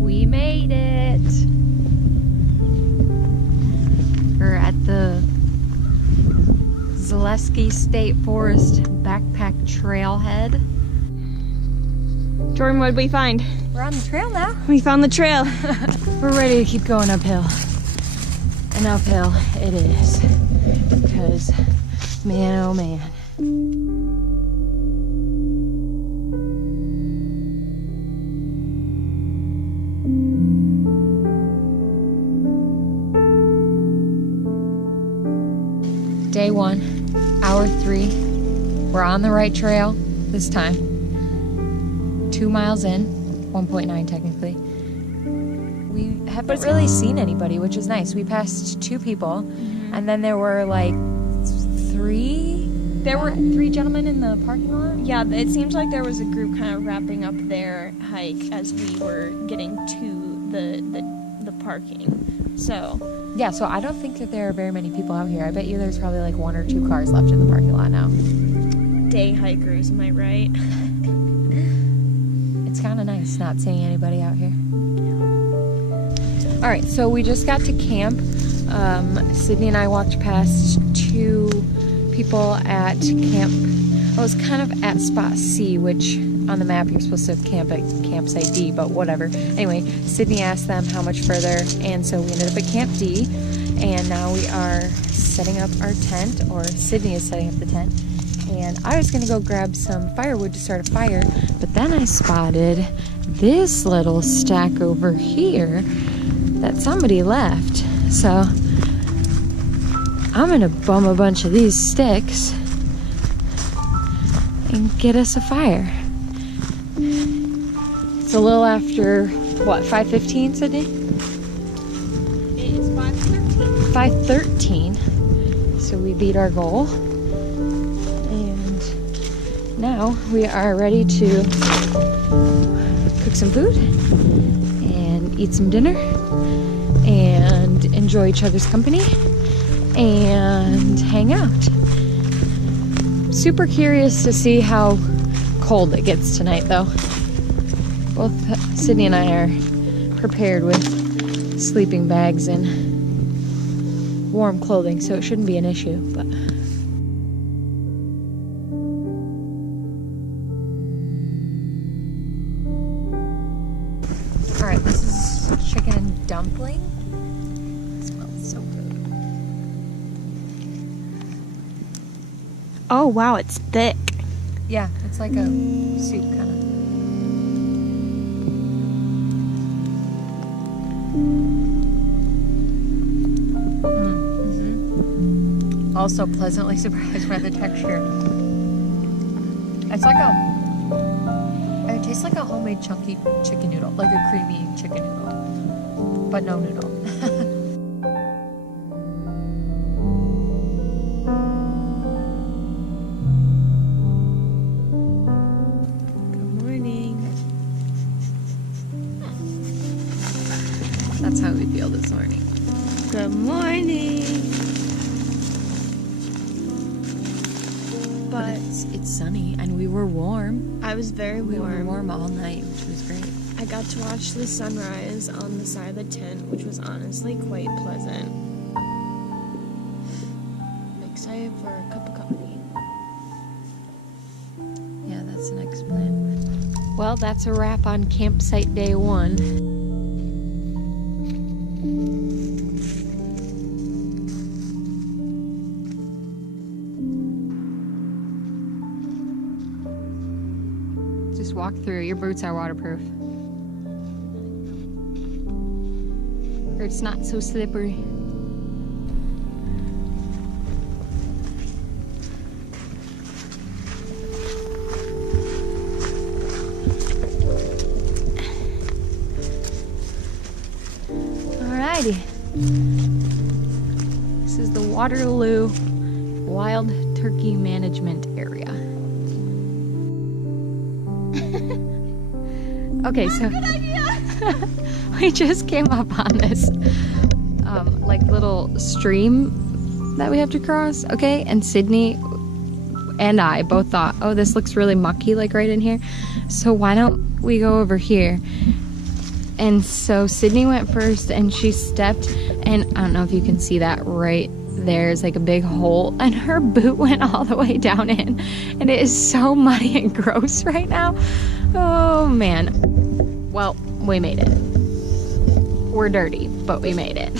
We made it. We're at the Zaleski State Forest Backpack Trailhead. Jordan, what did we find? We're on the trail now. We found the trail. We're ready to keep going uphill. And uphill it is. Because, man, oh man. Day 1, hour 3. We're on the right trail this time. 2 miles in, 1.9 technically. We haven't really seen anybody, which is nice. We passed 2 people, and then there were like 3. There were 3 gentlemen in the parking lot. Yeah, it seems like there was a group kind of wrapping up their hike as we were getting to the parking. So yeah, so I don't think that there are very many people out here. I bet you there's probably like 1 or 2 cars left in the parking lot now. Day hikers, am I right? It's kind of nice not seeing anybody out here. All right, so we just got to camp. Sydney and I walked past 2 people at camp. I was kind of at spot C, which on the map you're supposed to camp at campsite D, but whatever. Anyway, Sydney asked them how much further, and so we ended up at Camp D, and now we are setting up our tent, or Sydney is setting up the tent, and I was gonna go grab some firewood to start a fire, but then I spotted this little stack over here that somebody left. So I'm gonna bum a bunch of these sticks and get us a fire. It's a little after, what, 5:15, Sydney? It is 5:13. 5:13. So we beat our goal. And now we are ready to cook some food and eat some dinner and enjoy each other's company and hang out. Super curious to see how cold it gets tonight though. Both Sydney and I are prepared with sleeping bags and warm clothing, so it shouldn't be an issue, but all right, this is chicken and dumpling. It smells so good. Oh wow, it's thick. Yeah, it's like a soup kind of. Also pleasantly surprised by the texture. It's like it tastes like a homemade chunky chicken noodle, like a creamy chicken noodle, but no noodle. Good morning. That's how we feel this morning. Good morning. But it's sunny and we were warm. I was very warm. We were warm all night, which was great. I got to watch the sunrise on the side of the tent, which was honestly quite pleasant. I'm excited for a cup of coffee. Yeah, that's the next plan. Well, that's a wrap on campsite day 1. Just walk through. Your boots are waterproof. Or it's not so slippery. Alrighty. This is the Waterloo Wild Turkey Management Area. Okay, so we just came up on this like little stream that we have to cross, okay? And Sydney and I both thought, oh, this looks really mucky, like right in here. So why don't we go over here? And so Sydney went first and she stepped, and I don't know if you can see that right there's like a big hole, and her boot went all the way down in, and it is so muddy and gross right now. Oh man. Well, we made it. We're dirty, but we made it.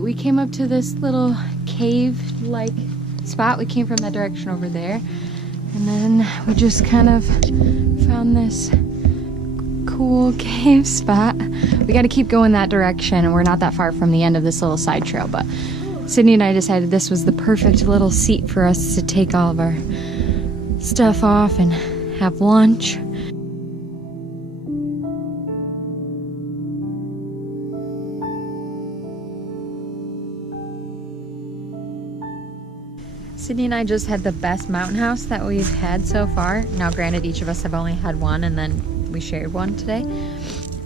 We came up to this little cave-like spot. We came from that direction over there, and then we just kind of found this cool cave spot. We got to keep going that direction, and we're not that far from the end of this little side trail, but Sydney and I decided this was the perfect little seat for us to take all of our stuff off and have lunch. Sydney and I just had the best mountain house that we've had so far. Now granted, each of us have only had one, and then we shared one today.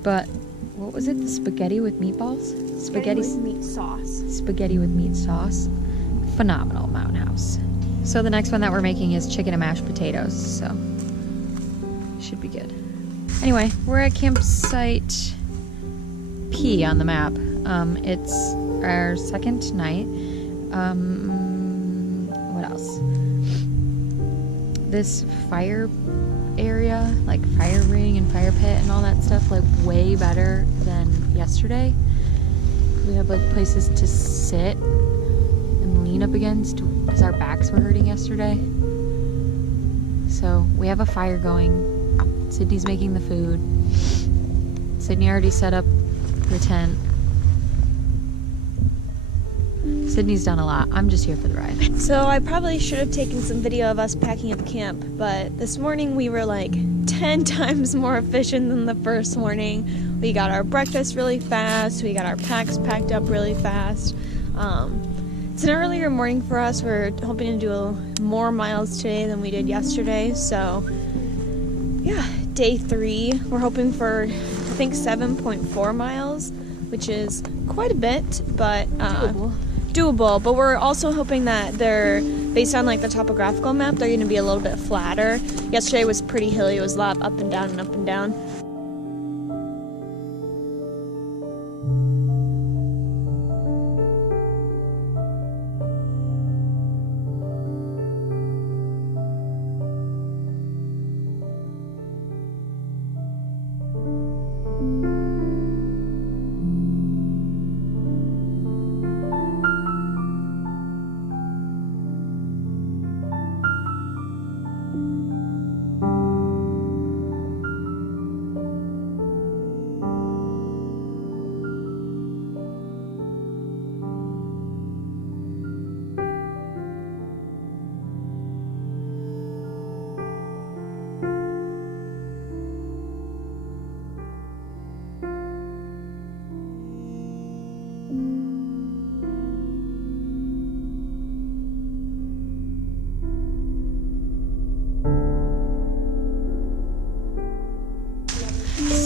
But what was it? The spaghetti with meatballs? Spaghetti with meat sauce. Spaghetti with meat sauce. Phenomenal mountain house. So the next one that we're making is chicken and mashed potatoes, so should be good. Anyway, we're at campsite P on the map. It's our second night. What else? This fire area, like fire ring and fire pit and all that stuff, like way better than yesterday. We have like places to sit and lean up against because our backs were hurting yesterday. So we have a fire going. Sydney's making the food. Sydney already set up the tent. Sydney's done a lot. I'm just here for the ride. So I probably should have taken some video of us packing up camp, but this morning we were like 10 times more efficient than the first morning. We got our breakfast really fast. We got our packs packed up really fast. It's an earlier morning for us. We're hoping to do more miles today than we did yesterday. So yeah, day 3. We're hoping for, I think, 7.4 miles, which is quite a bit, but doable, but we're also hoping that they're, based on like the topographical map, they're going to be a little bit flatter. Yesterday was pretty hilly. It was a lot of up and down and up and down.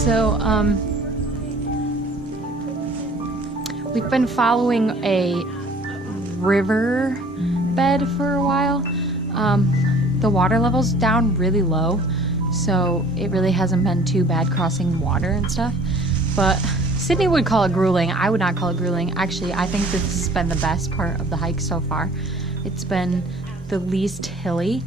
So, we've been following a river bed for a while. The water level's down really low, so it really hasn't been too bad crossing water and stuff. But Sydney would call it grueling. I would not call it grueling. Actually, I think this has been the best part of the hike so far. It's been the least hilly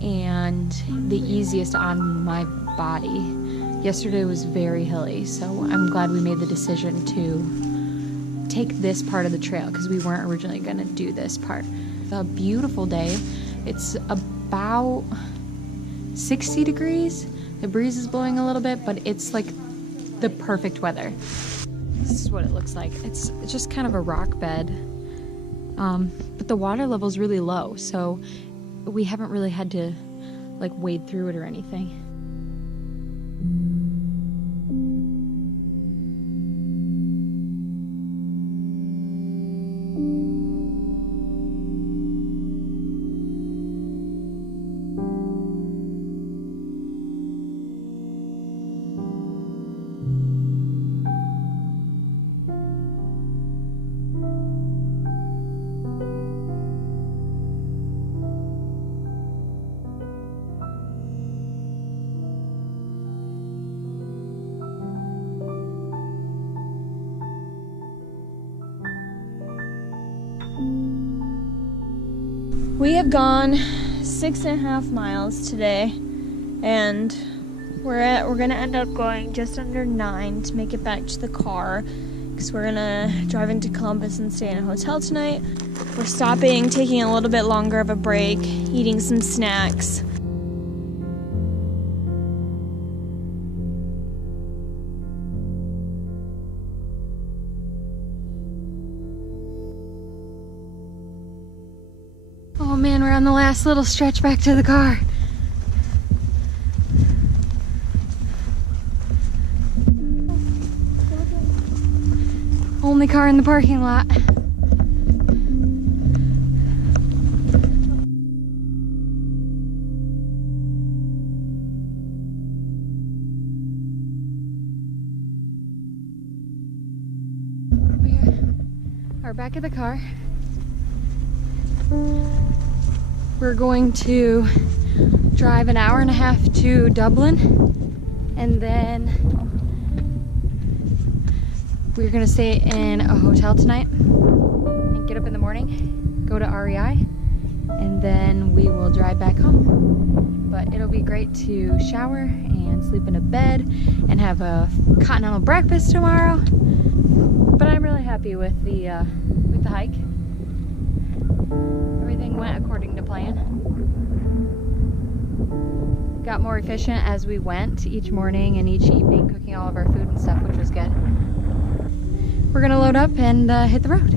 and the easiest on my body. Yesterday was very hilly, so I'm glad we made the decision to take this part of the trail because we weren't originally going to do this part. It's a beautiful day. It's about 60 degrees. The breeze is blowing a little bit, but it's like the perfect weather. This is what it looks like. It's just kind of a rock bed, but the water level is really low, so we haven't really had to like wade through it or anything. We have gone 6.5 miles today, and we're gonna end up going just under 9 to make it back to the car, because we're gonna drive into Columbus and stay in a hotel tonight. We're stopping, taking a little bit longer of a break, eating some snacks. Oh man, we're on the last little stretch back to the car. Only car in the parking lot. We are back at the car. We're going to drive an hour and a half to Dublin, and then we're gonna stay in a hotel tonight and get up in the morning, go to REI, and then we will drive back home. But it'll be great to shower and sleep in a bed and have a continental breakfast tomorrow. But I'm really happy with the hike. Everything went according to plan. Got more efficient as we went each morning and each evening, cooking all of our food and stuff, which was good. We're gonna load up and hit the road.